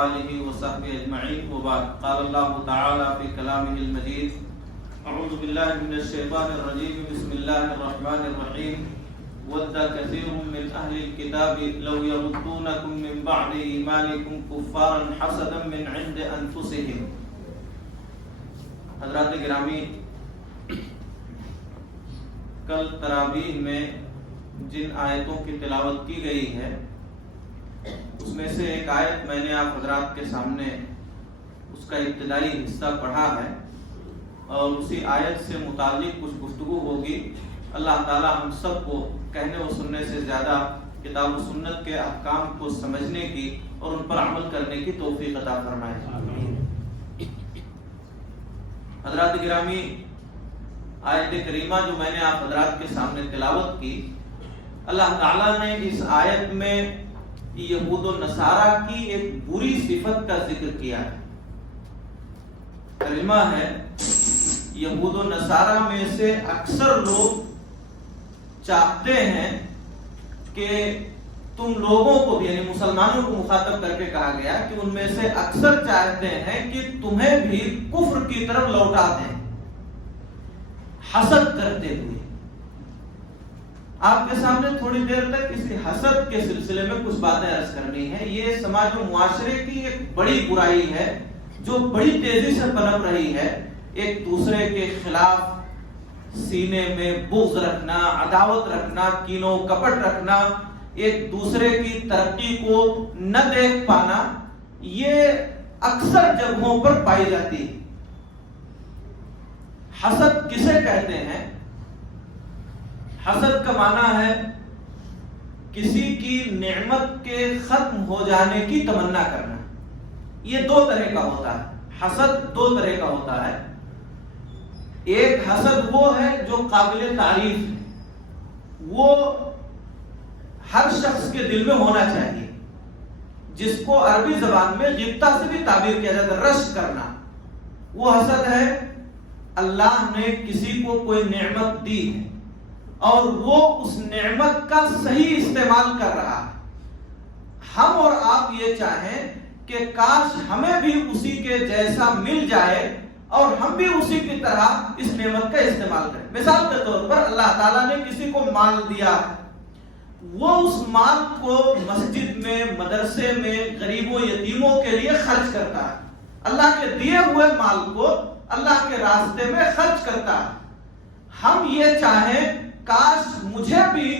آلہ وصحبہ اجمعین وبعد قال اللہ تعالی فی کلامہ المجید اعوذ باللہ من الشیطان الرجیم بسم اللہ الرحمن الرحیم ود کثیر من اہل الکتاب لو یردونکم من بعد ایمانکم کفارا حسدا من عند انفسہم۔ حضرات گرامی، کل تراویح میں جن آیتوں کی تلاوت کی گئی ہے اس میں سے ایک آیت میں نے آپ حضرات کے سامنے اس کا ابتدائی حصہ پڑھا ہے اور اسی آیت سے متعلق کچھ گفتگو ہوگی۔ اللہ تعالی ہم سب کو کہنے و سننے سے زیادہ کتاب و سنت کے احکام کو سمجھنے کی اور ان پر عمل کرنے کی توفیق عطا فرمائے۔ حضرات گرامی، آیت کریمہ جو میں نے آپ حضرات کے سامنے تلاوت کی، اللہ تعالیٰ نے اس آیت میں یہود و نصارہ کی ایک بری صفت کا ذکر کیا ہے۔ کلمہ ہے، یہود و نصارہ میں سے اکثر لوگ چاہتے ہیں کہ تم لوگوں کو بھی، یعنی مسلمانوں کو مخاطب کر کے کہا گیا کہ ان میں سے اکثر چاہتے ہیں کہ تمہیں بھی کفر کی طرف لوٹا دیں، حسد کرتے ہوئے۔ آپ کے سامنے تھوڑی دیر تک اس حسد کے سلسلے میں کچھ باتیں عرض کرنی ہیں۔ یہ سماج و معاشرے کی ایک بڑی برائی ہے جو بڑی تیزی سے پنپ رہی ہے۔ ایک دوسرے کے خلاف سینے میں بغض رکھنا، عداوت رکھنا، کین و کپٹ رکھنا، ایک دوسرے کی ترقی کو نہ دیکھ پانا، یہ اکثر جگہوں پر پائی جاتی ہے۔ حسد کسے کہتے ہیں؟ حسد کا معنی ہے کسی کی نعمت کے ختم ہو جانے کی تمنا کرنا۔ یہ دو طرح کا ہوتا ہے، حسد دو طرح کا ہوتا ہے۔ ایک حسد وہ ہے جو قابل تعریف ہے، وہ ہر شخص کے دل میں ہونا چاہیے، جس کو عربی زبان میں غبطہ سے بھی تعبیر کیا جاتا ہے، رشک کرنا۔ وہ حسد ہے اللہ نے کسی کو کوئی نعمت دی ہے اور وہ اس نعمت کا صحیح استعمال کر رہا ہے۔ ہم اور آپ یہ چاہیں کہ کاش ہمیں بھی اسی کے جیسا مل جائے اور ہم بھی اسی کی طرح اس نعمت کا استعمال کریں۔ مثال کے طور پر اللہ تعالیٰ نے کسی کو مال دیا، وہ اس مال کو مسجد میں، مدرسے میں، غریبوں یتیموں کے لیے خرچ کرتا ہے، اللہ کے دیے ہوئے مال کو اللہ کے راستے میں خرچ کرتا ہے۔ ہم یہ چاہیں کاش مجھے بھی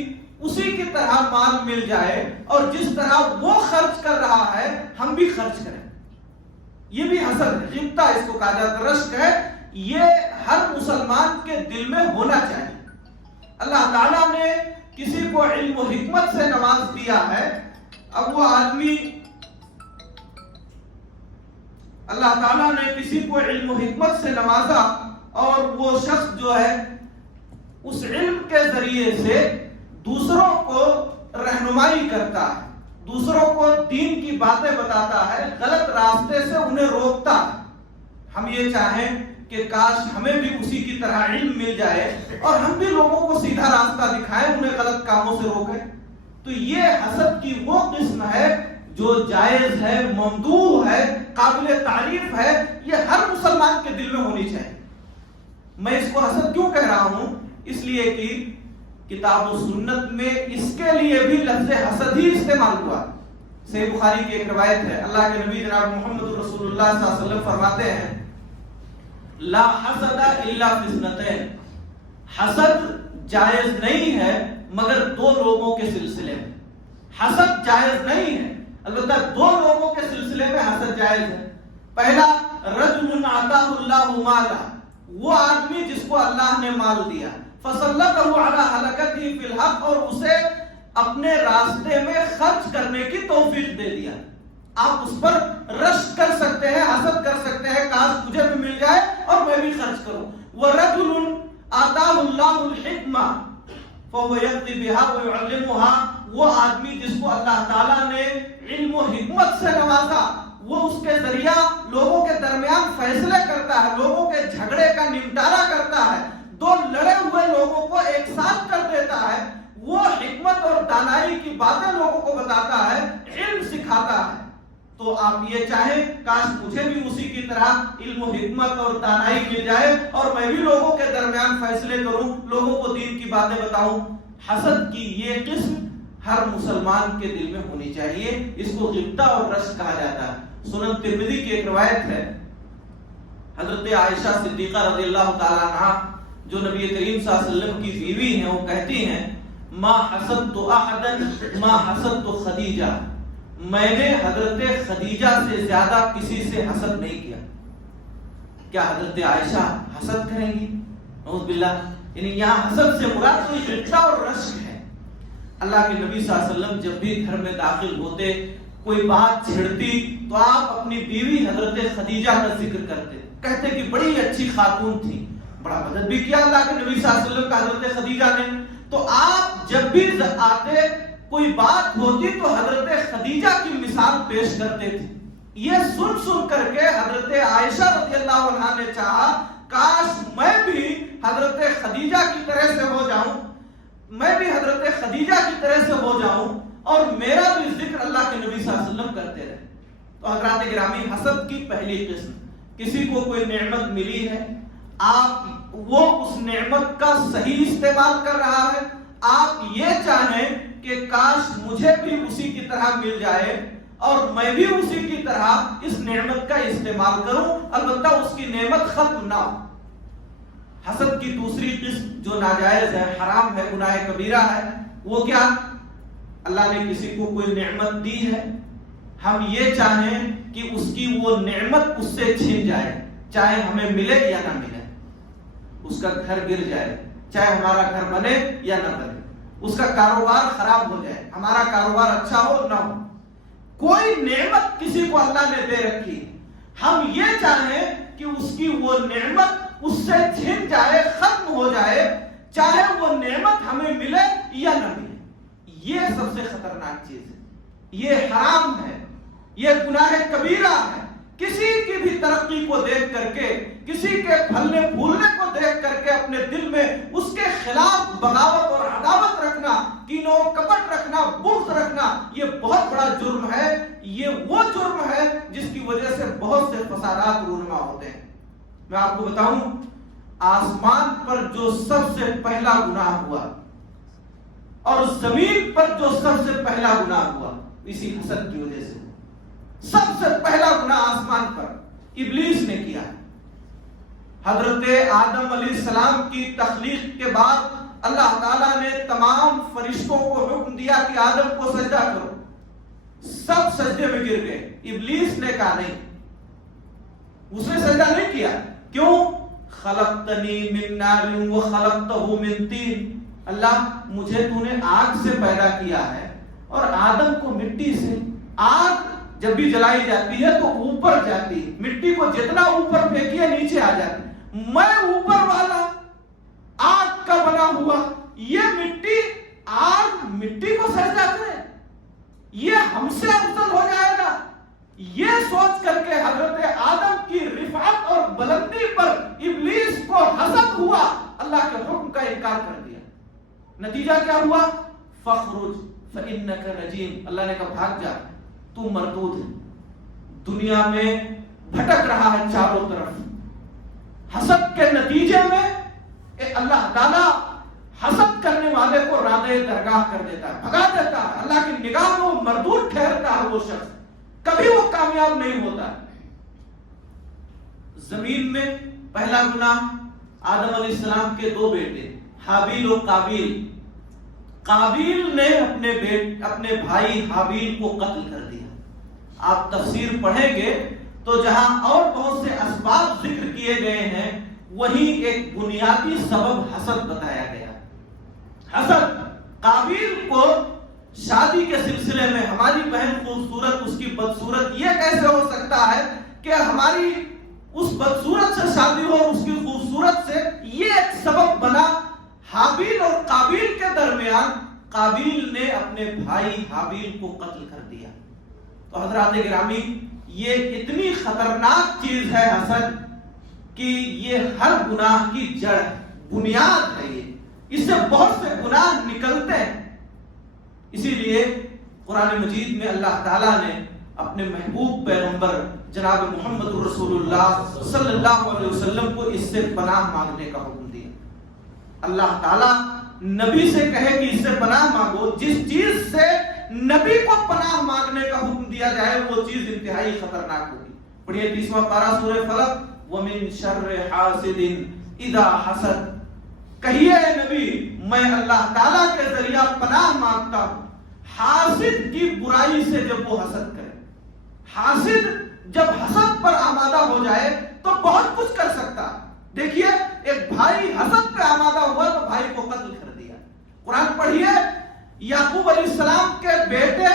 اسی کی طرح مال مل جائے اور جس طرح وہ خرچ کر رہا ہے ہم بھی خرچ کریں۔ یہ بھی حسد ہے، غبطہ اس کو کہا جاتا ہے، رشک ہے۔ یہ ہر مسلمان کے دل میں ہونا چاہیے۔ اللہ تعالیٰ نے کسی کو علم و حکمت سے نواز دیا ہے، اب وہ آدمی، اللہ تعالیٰ نے کسی کو علم و حکمت سے نوازا اور وہ شخص جو ہے اس علم کے ذریعے سے دوسروں کو رہنمائی کرتا ہے، دوسروں کو دین کی باتیں بتاتا ہے، غلط راستے سے انہیں روکتا ہے۔ ہم یہ چاہیں کہ کاش ہمیں بھی اسی کی طرح علم مل جائے اور ہم بھی لوگوں کو سیدھا راستہ دکھائیں، انہیں غلط کاموں سے روکیں۔ تو یہ حسد کی وہ قسم ہے جو جائز ہے، ممدوح ہے، قابل تعریف ہے، یہ ہر مسلمان کے دل میں ہونی چاہیے۔ میں اس کو حسد کیوں کہہ رہا ہوں؟ اس لیے کہ کتاب و سنت میں اس کے لیے بھی لفظ حسد ہی استعمال ہوا۔ صحیح بخاری کی ایک روایت ہے، اللہ کے نبی جناب محمد رسول اللہ صلی اللہ علیہ وسلم فرماتے ہیں، لا حسد الا فی اثنتین، حسد جائز نہیں ہے مگر دو لوگوں کے سلسلے میں۔ حسد جائز نہیں ہے، البتہ دو لوگوں کے سلسلے میں حسد جائز ہے۔ پہلا، رجل آتاہ اللہ مالا، وہ آدمی جس کو اللہ نے مال دیا، فسلطہ علی ہلکتہ فی الحق، اور اسے اپنے راستے میں خرچ کرنے کی توفیق دے دیا۔ آپ اس پر رشک کر سکتے ہیں، حسد کر سکتے ہیں، کاش مجھے بھی مل جائے اور میں بھی خرچ کروں۔ وَرَجُلٌ آتَاهُ اللَّهُ الْحِكْمَةَ فَهُوَ يَقْضِي بِهَا وَيُعَلِّمُهَا، وہ آدمی جس کو اللہ تعالیٰ نے علم و حکمت سے نوازا، وہ اس کے ذریعہ لوگوں کے درمیان فیصلے کرتا ہے، لوگوں کے جھگڑے کا نمٹارا کرتا ہے، دو لڑے ہوئے لوگوں کو ایک ساتھ کر دیتا ہے، وہ حکمت اور دانائی کی باتیں لوگوں کو بتاتا ہے، علم سکھاتا ہے۔ تو آپ یہ چاہیں کاش مجھے بھی اسی کی طرح علم و حکمت اور دانائی مل جائے اور میں بھی لوگوں کے درمیان فیصلے کروں، لوگوں کو دین کی باتیں بتاؤں۔ حسد کی یہ قسم ہر مسلمان کے دل میں ہونی چاہیے، اس کو غبطہ اور رشک کہا جاتا ہے۔ سنن ترمذی کی ایک روایت ہے، حضرت عائشہ صدیقہ رضی اللہ تعالیٰ عنہ جو نبی کریم صلی اللہ علیہ وسلم کی بیوی ہیں، وہ کہتی ہیں ما حسدت احدا ما حسدت خدیجہ، میں نے حضرت خدیجہ سے زیادہ کسی سے حسد نہیں کیا۔ کیا حضرت عائشہ حسد کریں گی؟ نعوذ باللہ۔ یعنی یہاں حسد سے مراد کوئی غبطہ اور رشک ہے۔ اللہ کے نبی صلی اللہ علیہ وسلم جب بھی گھر میں داخل ہوتے، کوئی بات چھڑتی تو آپ اپنی بیوی حضرت خدیجہ کا ذکر کرتے، کہتے کہ بڑی اچھی خاتون تھی، بڑا مدد بھی کیا اللہ کے نبی صلی اللہ علیہ وسلم کا حضرت خدیجہ نے۔ تو آپ جب بھی آتے، کوئی بات ہوتی تو حضرت خدیجہ کی مثال پیش کرتے تھے۔ یہ سن کر کے حضرت عائشہ رضی اللہ عنہا نے چاہا کاش میں بھی حضرت خدیجہ کی طرح سے ہو جاؤں، میں بھی حضرت خدیجہ کی طرح سے ہو جاؤں اور میرا بھی ذکر اللہ کے نبی صلی اللہ علیہ وسلم کرتے رہے۔ تو حضرات گرامی، حسد کی پہلی قسم، کسی کو کوئی نعمت ملی ہے، وہ اس نعمت کا صحیح استعمال کر رہا ہے، آپ یہ چاہیں کہ کاش مجھے بھی اسی کی طرح مل جائے اور میں بھی اسی کی طرح اس نعمت کا استعمال کروں، البتہ اس کی نعمت ختم نہ ہو۔ حسد کی دوسری قسم جو ناجائز ہے، حرام ہے، گناہ کبیرہ ہے، وہ کیا؟ اللہ نے کسی کو کوئی نعمت دی ہے، ہم یہ چاہیں کہ اس کی وہ نعمت اس سے چھن جائے، چاہے ہمیں ملے یا نہ ملے، اس کا گھر گر جائے، چاہے ہمارا گھر بنے یا نہ بنے، اس کا کاروبار خراب ہو جائے، ہمارا کاروبار اچھا ہو نہ ہو، کوئی نعمت کسی کو اللہ نے دے رکھی، ہم یہ چاہیں کہ اس کی وہ نعمت اس سے چھن جائے، ختم ہو جائے، چاہے وہ نعمت ہمیں ملے یا نہ ملے۔ یہ سب سے خطرناک چیز ہے، یہ حرام ہے، یہ گناہ کبیرہ ہے۔ کسی کی بھی ترقی کو دیکھ کر کے، کسی کے پھلنے پھولنے کو دیکھ کر کے اپنے دل میں اس کے خلاف بغاوت اور عداوت رکھنا، کین و کپٹ رکھنا، بغض رکھنا، یہ بہت بڑا جرم ہے۔ یہ وہ جرم ہے جس کی وجہ سے بہت سے فسادات رونما ہوتے ہیں۔ میں آپ کو بتاؤں، آسمان پر جو سب سے پہلا گناہ ہوا اور زمین پر جو سب سے پہلا گناہ ہوا، اسی حسد کی وجہ سے سب سے پہلا گناہ آسمان پر ابلیس نے کیا۔ حضرت آدم علیہ السلام کی تخلیق کے بعد اللہ تعالیٰ نے تمام فرشتوں کو حکم دیا کہ آدم کو سجدہ کرو، سب سجدے میں گر گئے، ابلیس نے کہا نہیں، اس نے سجدہ نہیں کیا۔ کیوں؟ خلقتنی من نار وخلقتہ من طین، اللہ مجھے تو نے آگ سے پیدا کیا ہے اور آدم کو مٹی سے۔ آگ جب بھی جلائی جاتی ہے تو اوپر جاتی ہے، مٹی کو جتنا اوپر پھینکیے نیچے آ جاتی، میں اوپر والا آگ کا بنا ہوا، یہ مٹی آگ مٹی کو سجدہ کرے، یہ ہم سے افضل ہو جائے گا۔ یہ سوچ کر کے حضرت آدم کی رفعت اور بلندی پر ابلیس کو حسد ہوا، اللہ کے حکم کا انکار کر دیا۔ نتیجہ کیا ہوا؟ فخرج فإنک رجیم، اللہ نے کہا بھاگ جا، تو مردود ہے، دنیا میں بھٹک رہا ہے چاروں طرف۔ حسد کے نتیجے میں اللہ تعالیٰ حسد کرنے والے کو رادے درگاہ کر دیتا ہے، بھگا دیتا ہے، اللہ کی نگاہ میں وہ مردود ٹھہرتا ہے، وہ شخص کبھی وہ کامیاب نہیں ہوتا۔ زمین میں پہلا گناہ، آدم علیہ السلام کے دو بیٹے حابیل و قابیل، قابیل نے اپنے بھائی حابیل کو قتل کر دیا۔ آپ تفسیر پڑھیں گے تو جہاں اور بہت سے اسباب ذکر کیے گئے ہیں، وہیں ایک بنیادی سبب حسد بتایا گیا۔ حسد، قابیل کو شادی کے سلسلے میں ہماری بہن خوبصورت، اس کی بدصورت، یہ کیسے ہو سکتا ہے کہ ہماری اس بدصورت سے شادی ہو، اس کی خوبصورت سے، یہ ایک سبب بنا۔ حابیل اور قابیل کے درمیان قابیل نے اپنے بھائی حابیل کو قتل کر دیا۔ تو حضرات گرامی، یہ اتنی خطرناک چیز ہے حسد کہ یہ ہر گناہ کی جڑ، بنیاد ہے، یہ اس سے بہت سے گناہ نکلتے ہیں۔ اسی لیے قرآن مجید میں اللہ تعالیٰ نے اپنے محبوب پیغمبر جناب محمد رسول اللہ صلی اللہ علیہ وسلم کو اس سے پناہ مانگنے کا حکم دیا۔ اللہ تعالیٰ نبی سے کہے کہ اس سے پناہ مانگو، جس چیز سے نبی کو پناہ مانگنے کا حکم دیا جائے وہ چیز انتہائی خطرناک ہوگی۔ پڑھیے 30واں پارہ سورہ فلق، وَمِن شَرِّ حَاسِدٍ اِذَا حَسَدَ، کہیے اے نبی میں اللہ تعالیٰ کے ذریعہ پناہ مانگتا ہوں حاسد کی برائی سے جب وہ حسد کرے۔ حاسد جب حسد پر آمادہ ہو جائے تو بہت کچھ کر سکتا ہے۔ دیکھیے ایک بھائی حسد پہ آمادہ ہوا تو بھائی کو قتل کر دیا۔ قرآن پڑھیے، یعقوب علیہ السلام کے بیٹے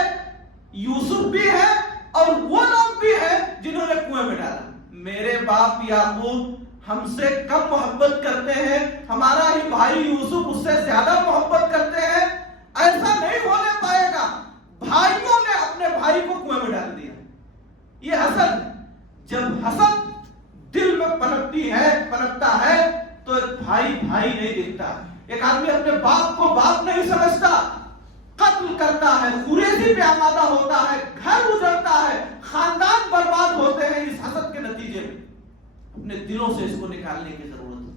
یوسف بھی ہیں اور وہ لوگ بھی ہیں جنہوں نے کنویں میں ڈالا۔ میرے باپ یعقوب ہم سے کم محبت کرتے ہیں، ہمارا ہی بھائی یوسف اس سے زیادہ محبت کرتے ہیں، ایسا نہیں ہونے پائے گا۔ بھائیوں نے اپنے بھائی کو کنویں میں ڈال دیا۔ یہ حسد، جب حسد دل میں پنپتا ہے تو ایک بھائی نہیں دکھتا۔ ایک آدمی اپنے باپ کو باپ نہیں سمجھتا، قتل کرتا ہے، خوریزی پہ آمادہ ہوتا ہے، گھر اجڑتا ہے، خاندان برباد ہوتے ہیں اس حسد کے نتیجے میں۔ اپنے دلوں سے اس کو نکالنے کی ضرورت ہے۔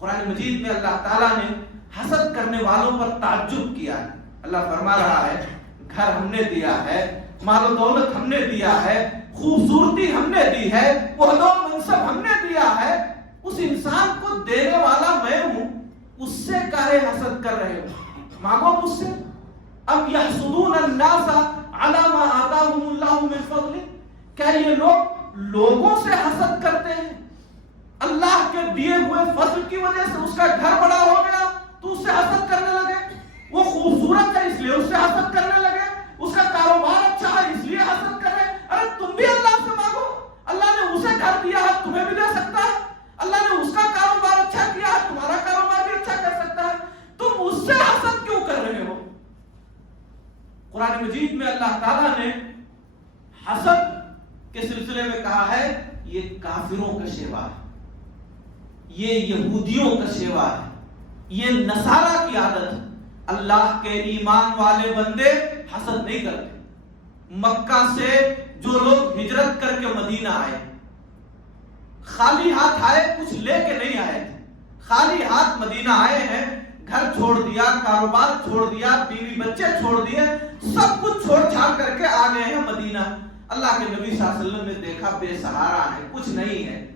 قرآن مجید میں اللہ تعالیٰ نے حسد کرنے والوں پر تعجب کیا ہے۔ اللہ فرما رہا ہے گھر ہم نے دیا ہے، مال و دولت ہم نے دیا ہے، خوبصورتی ہم نے دی ہے، عہدہ و منصب ہم نے دیا ہے، اس انسان کو دینے والا میں ہوں، اس سے کاہے حسد کر رہے ہو؟ مانگو مجھ سے۔ ام یحسدون الناس علی ما آتاہم اللہ من فضل، کیا یہ لوگ لوگوں سے حسد کرتے ہیں؟ اللہ کے دیے ہوئے فضل کی وجہ سے اس کا گھر بڑا ہو گیا تو اس سے حسد کرنے لگے، وہ خوبصورت ہے اس لیے اس سے حسد کرنے لگے، اس کا کاروبار اچھا ہے اس لیے حسد کر رہے۔ ارے تم بھی اللہ سے مانگو، اللہ نے اسے گھر دیا ہے تمہیں بھی دے سکتا ہے، اللہ نے اس کا کاروبار اچھا کیا ہے تمہارا کاروبار بھی اچھا کر سکتا ہے، تم اس سے حسد کیوں کر رہے ہو؟ قرآن مجید میں اللہ تعالیٰ نے حسد کے سلسلے میں کہا ہے یہ کافروں کا شیوا ہے، یہ یہودیوں کا شیوا ہے، یہ نصارہ کی عادت ہے۔ اللہ کے ایمان والے بندے حسد نہیں کرتے۔ مکہ سے جو لوگ ہجرت کر کے مدینہ آئے خالی ہاتھ آئے، کچھ لے کے نہیں آئے تھے، خالی ہاتھ مدینہ آئے ہیں، گھر چھوڑ دیا، کاروبار چھوڑ دیا، بیوی بچے چھوڑ دیے، سب کچھ چھوڑ چھاڑ کر کے آ گئے ہیں مدینہ۔ اللہ کے نبی صلی اللہ علیہ وسلم نے دیکھا بے سہارا ہے، کچھ نہیں ہے،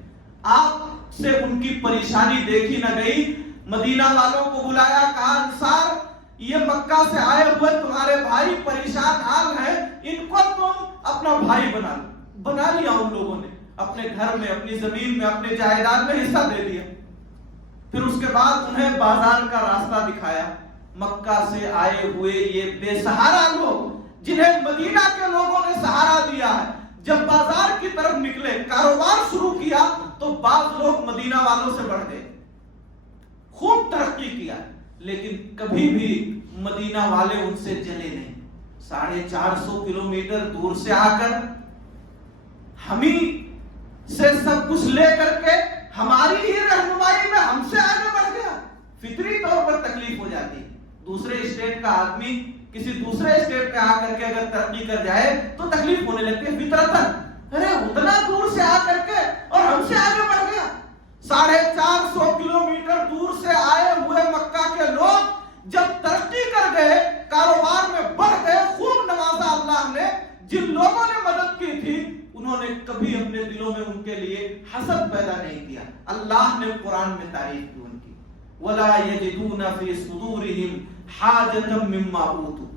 آپ سے ان کی پریشانی دیکھی نہ گئی، مدینہ والوں کو بلایا، کہا انصار یہ مکہ سے آئے ہوئے تمہارے بھائی پریشان حال ہیں، ان کو تم اپنا بھائی بنا لیا۔ ان لوگوں نے اپنے گھر میں، اپنی زمین میں، اپنے جائیداد میں حصہ دے دیا۔ پھر اس کے بعد انہیں بازار کا راستہ دکھایا۔ مکہ سے آئے ہوئے یہ بے سہارا لوگ جنہیں مدینہ کے لوگوں نے سہارا دیا ہے، جب بازار کی طرف نکلے، کاروبار شروع کیا تو بعض لوگ مدینہ والوں سے بڑھ گئے، خوب ترقی کیا، لیکن کبھی بھی مدینہ والے ان سے جلے نہیں۔ 450 کلومیٹر دور سے آ کر ہمیں سے سب کچھ لے کر کے ہماری ہی رہنمائی میں ہم سے آگے بڑھ گیا، فطری طور پر تکلیف ہو جاتی ہے۔ دوسرے اسٹیٹ کا آدمی کسی دوسرے اسٹیٹ میں آ کر کے اگر ترقی کر جائے تو تکلیف ہونے لگتی ہے فطرتاً، ارے اتنا دور سے آ کر کے اور ہم سے آگے بڑھ گیا۔ 450 کلومیٹر دور سے آئے ہوئے مکہ کے لوگ جب ترقی کر گئے، کاروبار میں بڑھ گئے، خوب نوازا اللہ نے، جن لوگوں نے مدد کی تھی انہوں نے کبھی اپنے دلوں میں ان کے لیے حسد پیدا نہیں کیا۔ اللہ نے قرآن میں تعریف کی ان کی، وَلَا يَجِدُونَ فِي صُدُورِهِمْ حَاجَةً مِّمَّا أُوتُوا،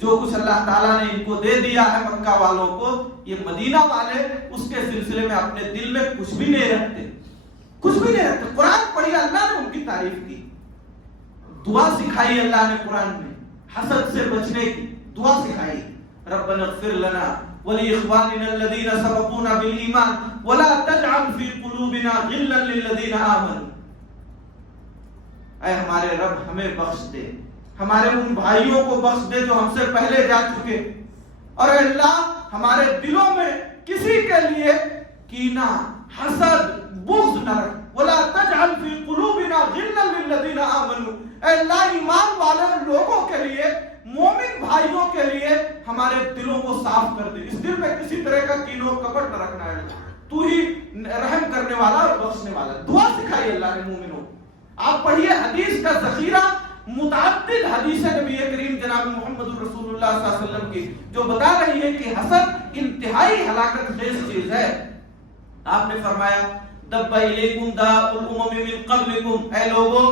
جو کچھ اللہ تعالیٰ نے ان کو دے دیا ہے مکہ والوں کو، یہ مدینہ والے اس کے سلسلے میں اپنے دل میں کچھ بھی نہیں رکھتے، کچھ بھی نہیں رکھتے۔ قرآن پڑھی، اللہ نے ان کی تعریف کی، دعا سکھائی اللہ نے قرآن میں، حسد سے بچنے کی دعا سکھائی، ربنا اغفر لنا ولإخواننا الذين سبقونا بالإيمان ولا تجعل في قلوبنا غلا للذين آمنوا، اے ہمارے رب ہمیں بخش دے، ہمارے ان بھائیوں کو بخش دے جو ہم سے پہلے جا چکے، اور اے اللہ ہمارے دلوں میں کسی کے لیے کینہ، حسد، بغض نہ رکھ، ولا تجعل في قلوبنا غلا للذين آمنوا، اے اللہ ایمان والے لوگوں کے لیے مومن بھائیوں کے لیے ہمارے دلوں کو صاف کر دے. اس دل میں کسی طرح کا کین و کپٹ نہ رکھنا ہے. تو ہی رحم کرنے والا اور بخشنے والا. دعا سکھائی اللہ نے مومنوں. آپ پڑھیے حدیث کا ذخیرہ, متعدد حدیث نبی کریم جناب محمد رسول اللہ صلی اللہ علیہ وسلم کی جو بتا رہی ہے کہ حسد انتہائی ہلاکت خیز چیز ہے. آپ نے فرمایا دب الیکم داء الامم من قبلکم, اے لوگوں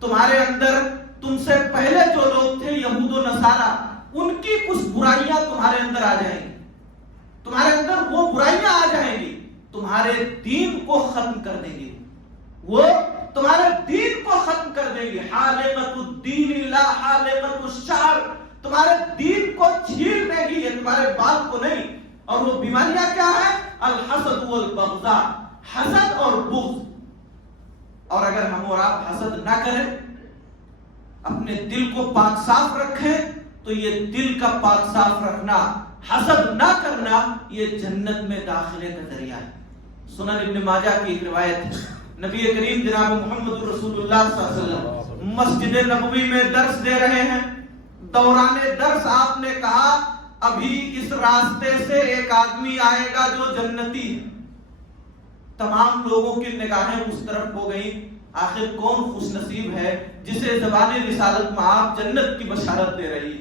تمہارے اندر تم سے پہلے جو لوگ تھے یہود و نصارہ, ان کی کچھ برائیاں تمہارے اندر آ جائیں گی. تمہارے اندر وہ برائیاں آ جائیں گی, تمہارے دین کو ختم کر دیں گی. وہ تمہارے دین کو ختم کر دیں گے. حالقۃ الدین لا حالقۃ الشعر, تمہارے دین کو چھیل دیں گی, یہ تمہارے بال کو نہیں. اور وہ بیماریاں کیا ہے؟ الحسد والبغضاء, حسد اور بغض. اور اگر ہم اور آپ حسد نہ کریں, اپنے دل کو پاک صاف رکھیں, تو یہ دل کا پاک صاف رکھنا, حسد نہ کرنا, یہ جنت میں داخلے کا ذریعہ ہے. سنن ابن ماجہ کی ایک روایت ہے, نبی کریم جناب محمد رسول اللہ صلی اللہ علیہ وسلم مسجد نبوی میں درس دے رہے ہیں. دوران درس آپ نے کہا ابھی اس راستے سے ایک آدمی آئے گا جو جنتی ہے. تمام لوگوں کی نگاہیں اس طرف ہو گئیں. آخر کون خوش نصیب ہے جسے زبان رسالت میں آپ جنت کی بشارت دے رہی.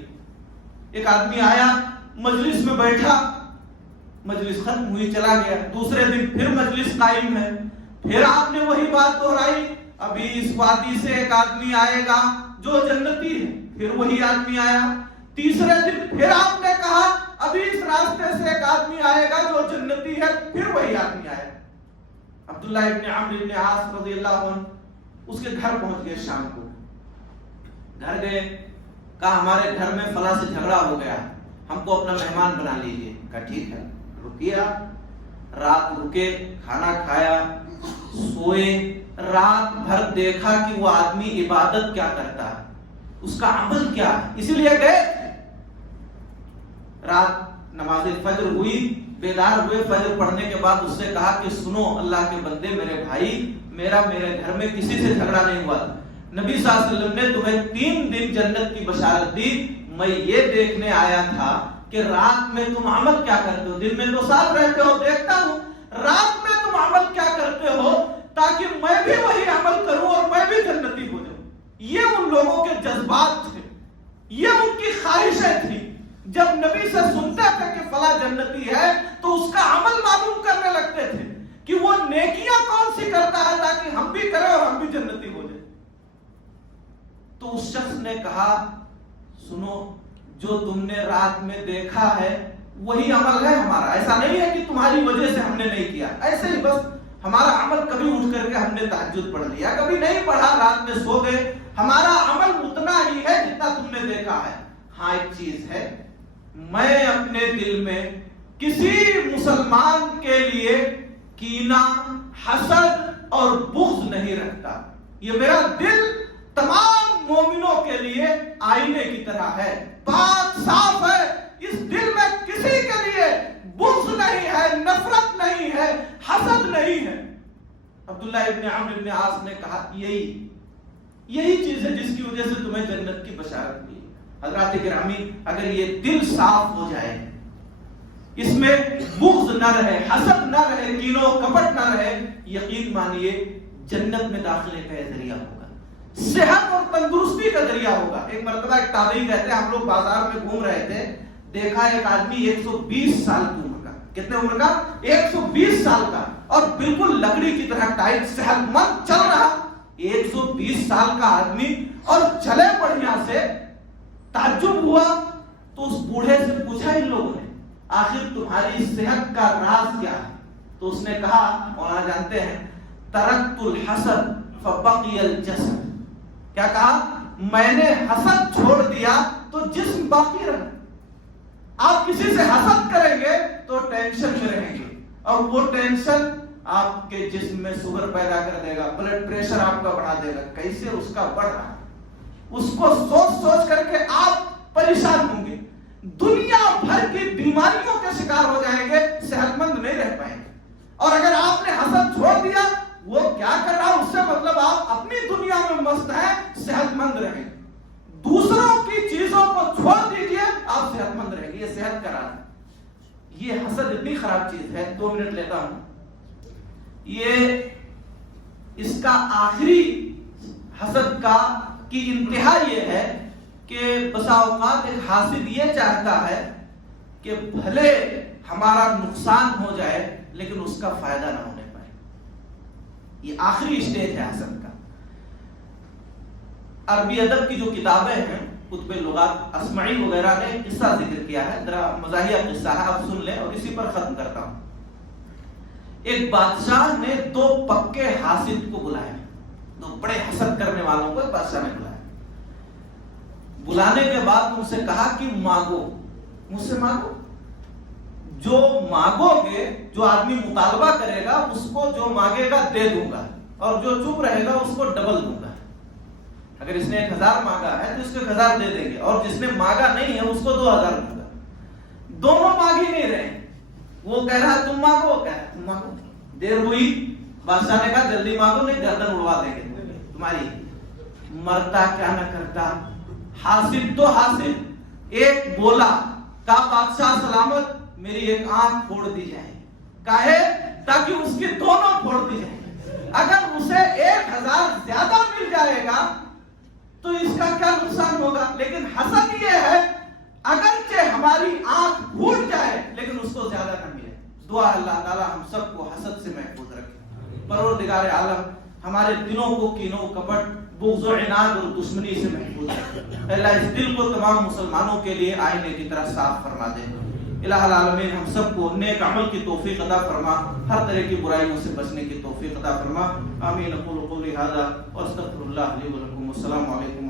ایک آدمی آیا, مجلس میں بیٹھا, مجلس ختم ہوئی چلا گیا. دوسرے دن پھر مجلس قائم ہے, پھر آپ نے وہی بات دہرائی, ابھی اس وادی سے ایک آدمی آئے گا جو جنتی ہے. پھر وہی آدمی آیا. تیسرے دن پھر آپ نے کہا ابھی اس راستے سے ایک آدمی آئے گا جو جنتی ہے. پھر وہی آدمی آیا. عبداللہ ابن عمرو ابن عاص رضی اللہ عنہ اس کے گھر پہنچ گئے. شام کو گھر گئے, کہا ہمارے گھر میں فلاں سے جھگڑا ہو گیا, ہم کو اپنا مہمان بنا لیجئے. کہا ٹھیک ہے, رکیے. رات رکے, کھانا کھایا, سوئے. رات بھر دیکھا کہ وہ آدمی عبادت کیا کرتا ہے, اس کا عمل کیا ہے, اسی لیے گئے. رات نماز فجر ہوئی, بیدار ہوئے. فجر پڑھنے کے بعد اس سے کہا کہ سنو اللہ کے بندے, میرے بھائی, میرے گھر میں کسی سے جھگڑا نہیں ہوا. نبی صلی اللہ علیہ وسلم نے تمہیں 3 دن جنت کی بشارت دی. میں یہ دیکھنے آیا تھا کہ رات میں تم عمل کیا کرتے ہو. دن میں تو صاف رہتے ہو, دیکھتا ہوں. رات میں تم عمل کیا کرتے ہو تاکہ میں بھی وہی عمل کروں اور میں بھی جنتی ہو جاؤں. یہ ان لوگوں کے جذبات تھے, یہ ان کی خواہشیں تھی. جب نبی سے سنتے تھے کہ فلاں جنتی ہے تو اس کا عمل معلوم کرنے لگتے تھے کہ وہ نیکیاں کون سی کرتا ہے تاکہ ہم بھی کریں اور ہم بھی جنتی ہو جائیں. تو اس شخص نے کہا سنو, جو تم نے رات میں دیکھا ہے وہی عمل ہے ہمارا. ایسا نہیں ہے کہ تمہاری وجہ سے ہم نے نہیں کیا, ایسے ہی بس ہمارا عمل کبھی اٹھ کر کے ہم نے تہجد پڑھ لیا, کبھی نہیں پڑھا, رات میں سو گئے. ہمارا عمل اتنا ہی ہے جتنا تم نے دیکھا ہے. ہاں ایک چیز ہے, میں اپنے دل میں کسی مسلمان کے لیے کینہ, حسد اور بغض نہیں رکھتا. یہ میرا دل تمام مومنوں کے لیے آئینے کی طرح ہے, پاک صاف ہے. اس دل میں کسی کے لیے بغض نہیں ہے, نفرت نہیں ہے, حسد نہیں ہے. عبداللہ ابن عمرو ابن عاص نے کہا یہی چیز ہے جس کی وجہ سے تمہیں جنت کی بشارت ملی. حضرات گرامی, اگر یہ دل صاف ہو جائے, اس میں بغض نہ رہے, حسد نہ رہے, کین و کپٹ نہ رہے, یقین مانیے جنت میں داخلے کا ذریعہ ہوگا, صحت اور تندرستی کا ذریعہ ہوگا. ایک مرتبہ ایک تابعی کہتے ہیں ہم لوگ بازار میں گھوم رہے تھے, دیکھا ایک آدمی 120 سال کی عمر کا. کتنے عمر کا؟ 120 سال کا, اور بالکل لکڑی کی طرح ٹائٹ, صحت مند چل رہا. 120 سال کا آدمی اور چلے بڑھیا سے. تعجب ہوا تو اس بوڑھے سے پوچھا ان لوگوں نے آخر تمہاری صحت کا راز کیا ہے؟ تو اس نے کہا, مولانا جانتے ہیں, ترکت الحسد فبقی الجسد. کیا کہا؟ میں نے حسد چھوڑ دیا تو جسم باقی رہا. آپ کسی سے حسد کریں گے تو ٹینشن میں رہیں گے, اور وہ ٹینشن آپ کے جسم میں شوگر پیدا کر دے گا, بلڈ پریشر آپ کا بڑھا دے گا. کیسے اس کا بڑھ رہا ہے, اس کو سوچ کر کے آپ پریشان ہوں گے, دنیا بھر کی بیماریوں کے شکار ہو جائیں گے, صحت مند نہیں رہ پائیں گے. اور اگر آپ نے حسد چھوڑ دیا, وہ کیا کر رہا اس سے مطلب آپ اپنی دنیا میں مست ہیں, صحت مند رہیں. دوسروں کی چیزوں دوسروں کو چھوڑ دیجئے آپ صحت مند رہیں گے. یہ صحت کا راز ہے. یہ حسد اتنی خراب چیز ہے. 2 منٹ لیتا ہوں. یہ اس کا آخری حسد کا کی انتہا یہ ہے کہ بسا اوقات ایک حاسد یہ چاہتا ہے کہ بھلے ہمارا نقصان ہو جائے لیکن اس کا فائدہ نہ ہونے پائے. یہ آخری اسٹیج ہے حسد کا. عربی ادب کی جو کتابیں ہیں کتب لغات اصمعی وغیرہ نے قصہ ذکر کیا ہے. ذرا مزاحیہ قصہ ہے, آپ سن لیں اور اسی پر ختم کرتا ہوں. ایک بادشاہ نے 2 پکے حاسد کو بلایا. 2 بڑے حسد کرنے والوں کو بادشاہ نے بلایا. بلانے کے بعد ان سے کہا کہ مانگو, مجھ سے مانگو. جو مانگو گے, جو آدمی مطالبہ کرے گا اس کو جو مانگے گا دے دوں گا, اور جو چپ رہے گا اس کو ڈبل دوں گا. اگر اس نے 1000 مانگا ہے تو اس کو 1000 دے دیں گے, اور جس نے مانگا نہیں ہے اس کو 2000 دوں گا. دونوں مانگ ہی نہیں رہے. وہ کہہ رہا تم مانگو, وہ کہہ رہا تم مانگو. دیر ہوئی, بادشاہ نے کہا جلدی مانگو نہیں گردن اڑوا دیں گے تمہاری. مرتا کیا نہ کرتا. حاسد تو حاسد. ایک بولا, کہا بادشاہ سلامت, میری ایک آنکھ پھوڑ دی جائے. کاہے؟ تاکہ اس کی دونوں پھوڑ دی جائے. اگر اسے 1000 زیادہ مل جائے گا تو اس کا کیا نقصان ہوگا. لیکن حسد یہ ہے اگرچہ ہماری آنکھ پھوٹ جائے لیکن اس کو زیادہ نہ ملے. دعا اللہ تعالی ہم سب کو حسد سے محفوظ رکھے. پروردگار عالم ہمارے دلوں کو کینوں, کپٹ, بغض و عناد اور دشمنی سے محفوظ رکھے. اللہ اس دل کو تمام مسلمانوں کے لیے آئینے کی طرح صاف فرما دے. الہ العالمین ہم سب کو نیک عمل کی توفیق عطا فرما, ہر طرح کی برائیوں سے بچنے کی توفیق عطا فرما. آمین. اقول قولی ھذا واستغفر اللہ لی ولکم. السلام علیکم